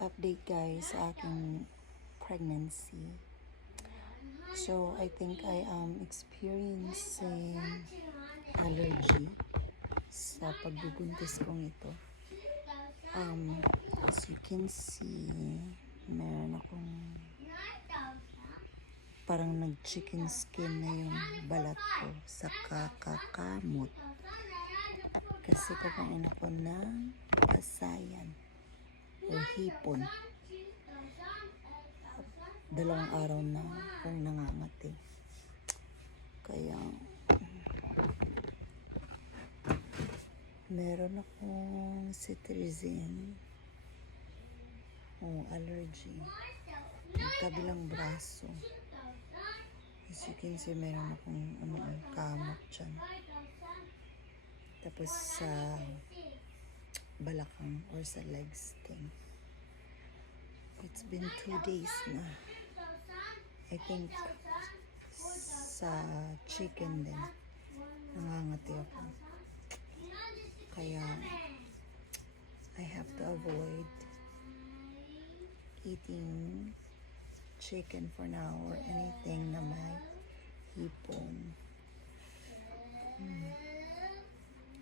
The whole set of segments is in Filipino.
update guys sa aking pregnancy. So, I think I am experiencing allergy sa pagbubuntis kong ito. As you can see, meron akong parang nag-chicken skin na yung balat ko sa kakakamot. Kasi kakain ako ng kasayan o hipon. 2 araw na akong nangangati. Kaya meron akong cetirizine o allergy ng kabilang braso. As you can see, meron akong kamot dyan. Tapos sa balakang or sa legs thing. It's been 2 days na. I think sa chicken din. Nangangati ako. Kaya I have to avoid eating chicken for now or anything na may hipon.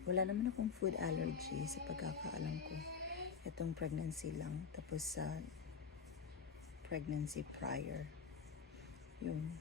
Wala naman akong food allergy sa pagkakaalam ko. Itong pregnancy lang. Tapos sa pregnancy prior. Yung